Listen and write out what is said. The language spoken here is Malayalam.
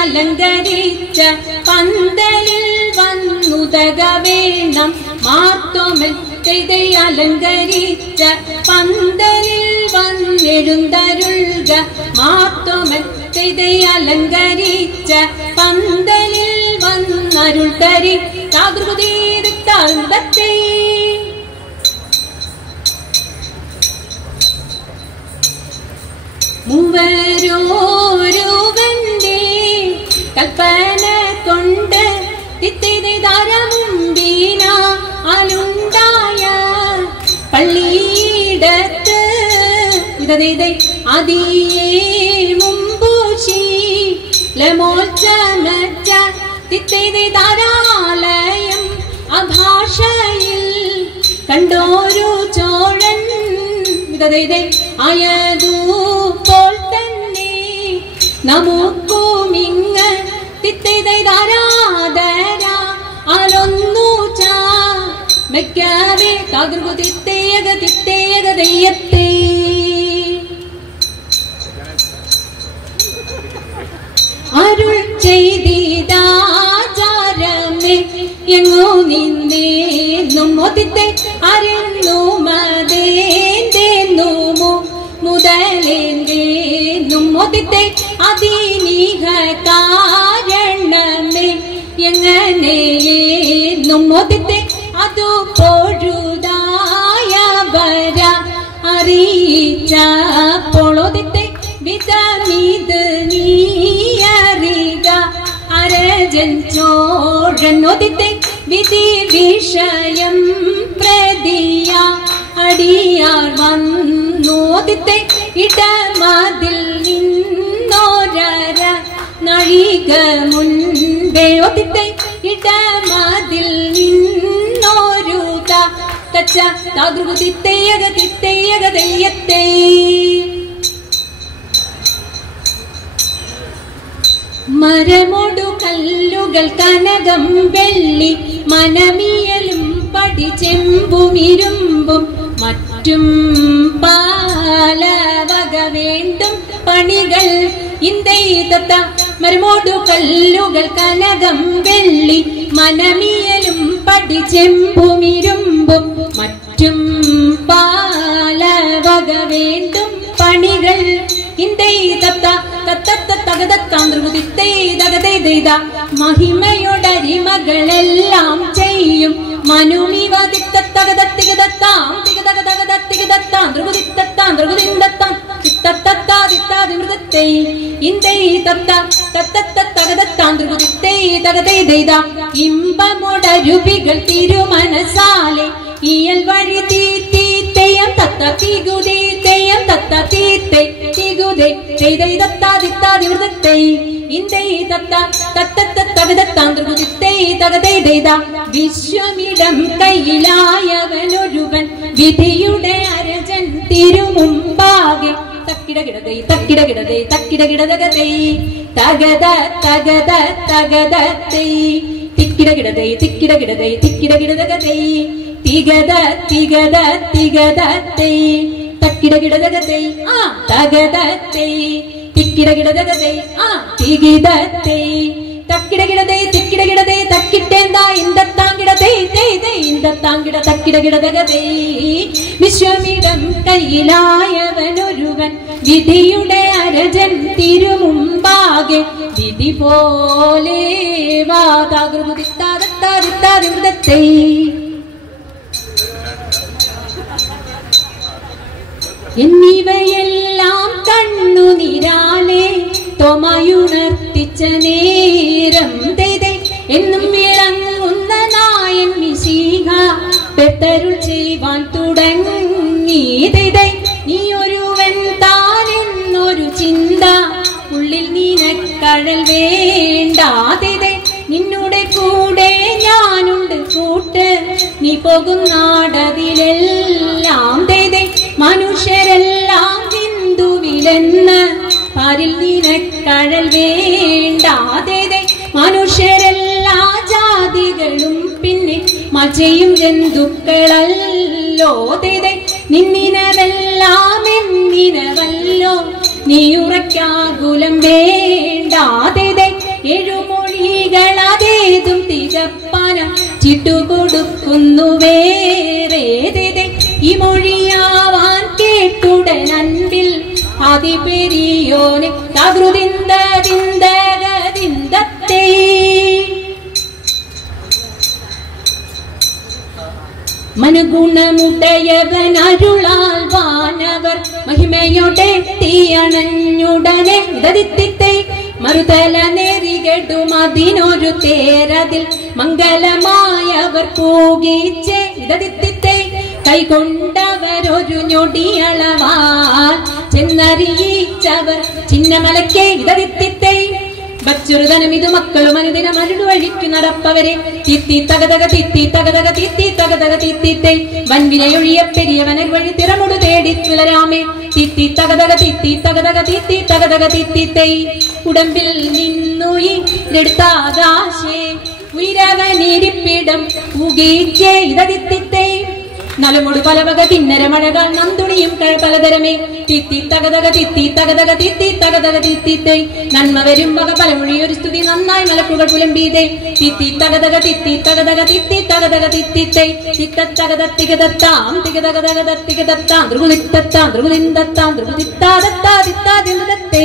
അലങ്കരിച്ച പന്തലിൽ വന്നുതക വേണം മാർത്തോമൻ അലങ്കരിച്ച പന്തലിൽ വന്നെഴുന്തരുൾക മാർത്തോമൻ അലങ്കരിച്ച പന്തലിൽ വന്നരുൾ തരി താതൃതീരുത്താൽ മൃതത്തെ മൂവരോരുവന്റെ കൽപ്പന കൊണ്ട് തിത്തിതാരമുമ്പീന അലുണ്ടായ പള്ളിയിടത്ത് ഇതേ അതിയേ മുമ്പൂശി ലമോച്ചമച്ച തിത്തിതാരാലയം അഭാഷയിൽ കണ്ടോരു ചോഴൻ ഇതേ ആയതു പോൽ തന്നെ നമുക്കുമിങ്ങ് തിത്തിതാരാധര അലൊന്നു ചാമയ്ക്കവേ താതൃകു തിത്തേയക തെയ്യത്തെ അരുൾ ചെയ്തിതാചാരമേ എങ്ങോ നിന്നേന്നും ഒത്തിത്തെ അരന്നു മതേന്തെന്നുമോ മുതലേന്തെന്നും ഒത്തിത്തെ അതിനീഹ കാരണമേ എങ്ങനെയേന്നും ഒത്തിത്തെ അതു പൊഴുതായവര അറിയിച്ചപ്പോളൊതിത്തെ വിധമിത് നീയറിക അരജൻ ചോഴനൊതിത്തെ വിധി വിഷയം പ്രതിയ അടിയാർ വന്നോതിത്തെ ഇടമതിൽ നിന്നോരര നഴിക മുൻപേ ഒതിത്തെ ഇടമതിൽ നിന്നോരു തച്ച താതൃകു തിത്തേയക തെയ്യത്തെ മരമൊടു കല്ലുകൾ കനകം വെള്ളി മനമിയലും പടിചെമ്പും ഇരുമ്പും മറ്റും പാലവക വേണ്ടും പണികൾ ഇന്ദൈതത്ത മരമോടു കല്ലുകൾ കനകം വെള്ളി മനമിയലും പടിചെമ്പും ഇരുമ്പും മറ്റും പാലവക വേണ്ടും പണികൾ മഹിമയോടരിമകളെല്ലാം ചെയ്യും മനുമിവ തിത്തത്തകതത്തികതത്താം തികതകതകതത്തികതത്താം ദ്രുകുതിത്തത്താം ദ്രുകുതിന്തത്താം ചിത്തത്തത്താതിത്താതിമൃതത്തെ ഇന്ദൈ തത്ത തത്തത്തകതത്താം ദ്രുകുതിത്തേ തകതൈദൈത ഇമ്പമോടരുപികൾ തിരുമനസാലെ ഇയൽ വഴി തീത്തേയം തത്ത തികുതേ തെയ്യം തത്ത തീത്തേ തികുതേ തെയ്തൈതത്താതിത്താതിമൃതത്തെ ഇന്ദൈ തത്ത തത്തത്തകതത്താം ദ്രുകുതിത്തേ തകതൈദൈത വിശ്വമിടം കയ്യിലായവനൊരുവൻ വിധിയുടെ അരജൻ തിരുമുമ്പാകെ തക്കിടകിടതൈ തക്കിടകിടതൈ തക്കിടകിടതകതൈ തകത തകത തകതൈ തിക്കിടകിടതൈ തിക്കിടകിടതൈ തിക്കിടകിടതകതൈ തികത തികത തികതൈ തക്കിടകിടതകതൈ തകതൈ തിക്കിടകിടതകതൈ തികിതൈ തക്കിടകിടതൈ തിക്കിടകിടതൈ തക്കിട്ടേന്താ ഇന്തത്താങ്കിടതൈ തൈ തൈ ഇന്തത്താങ്കിട തക്കിടകിടതകതൈ വിശ്വമിടം കയ്യിലായവനൊരുവൻ വിധിയുടെ അരജൻ തിരുമുമ്പാകെ വിധി പോലെ വാതാകൃതിത്താതത്താതിത്താതിമൃതത്തൈ എന്നിവയെല്ലാം കണ്ണുനിരാലെ തൊമയുണർത്തിച്ച നേരം തൈതൈ എന്നും വിളങ്ങുന്ന നായൻ മിശിഹ പെത്തരുൾ ചെയ്യുവാൻ തുടങ്ങി തൈതൈ നീ ഒരുവൻ താനെന്നൊരു ചിന്ത ഉള്ളിൽ നിനക്കഴൽ വേണ്ടാതെ നിന്നുടെ കൂടെ ഞാനുണ്ട് കൂട്ട് നീ പോകുന്നാടതിലെല്ലാം തൈതൈ മനുഷ്യരെല്ലാം ഹിന്ദുവിലെന്ന് പാരിൽ നിനക്കഴൽ വേണ്ടാതെ മനുഷ്യരെല്ലാ ജാതികളും പിന്നെ മജയും ജന്തുക്കളല്ലോ തേതെ നിന്നിനവെല്ലാം എന്നിനവല്ലോ നീ ഉറക്കാകുലം വേണ്ടാതെ എഴുമൊഴികളതേതും തികപ്പാന ചിട്ടുകൊടുക്കുന്നു വേറെ ഈ മൊഴിയാവാൻ കേട്ടുടൻ അൻപിൽ അതിപെരിയോനെ തകൃതിന്തതിന്തകതിന്തത്തേ മനുഗുണമുടയവൻ അരുളാൽ വാനവർ മഹിമയോടെത്തിയണഞ്ഞുടനെ ദതിത്തിത്തെ മറുതല നെറികെടും അതിനൊരു തേരതിൽ മംഗലമായവർ കൂകിച്ചേ ദതിത്തിത്തെ കൈകൊണ്ടവരൊരു ഞൊടിയളവാൽ ചെന്നറിയിച്ചവർ ചിന്നമലക്കെ ഇതറിത്തിത്തെ ബച്ചുറുതനം ഇത് മക്കളും അനുദിനം അരുളു വഴിക്കു നടപ്പവരെ തിത്തി തകതക തിത്തി തകതക തിത്തി തകതക തിത്തിത്തെ വൻവിനയൊഴിയ പെരിയവനർ വഴി തിറമുടു തേടി തുലരാമേ തിത്തി തകതക തിത്തി തകതക തിത്തി തകതക തിത്തിത്തെ ഉടമ്പിൽ നിന്നുയി നെടുത്താകാശേ ഉയരവനിരിപ്പിടം ഉകീച്ചേ ഇതതിത്തിത്തെ നലമുടു പലവക കിന്നര മഴകൾ നന്തുണിയും പലതരമേ തിത്തി തകതക തിത്തി തകതക തിത്തി തകതക തിത്തിത്തെ നന്മ വരും വക പലമൊഴി ഒരു സ്തുതി നന്നായി മലക്കുകൾ പുലമ്പീതേ തിത്തി തകതക തിത്തി തകതക തിത്തി തകതക തിത്തിത്തെ തിത്തത്തകതത്തികതത്താം തികതകതകതത്തികതത്താം ധ്രുവുതിത്തത്താം ധ്രുവുതിന്തത്താം ധ്രുവുതിത്താതത്താതിത്താതിമൃതത്തേ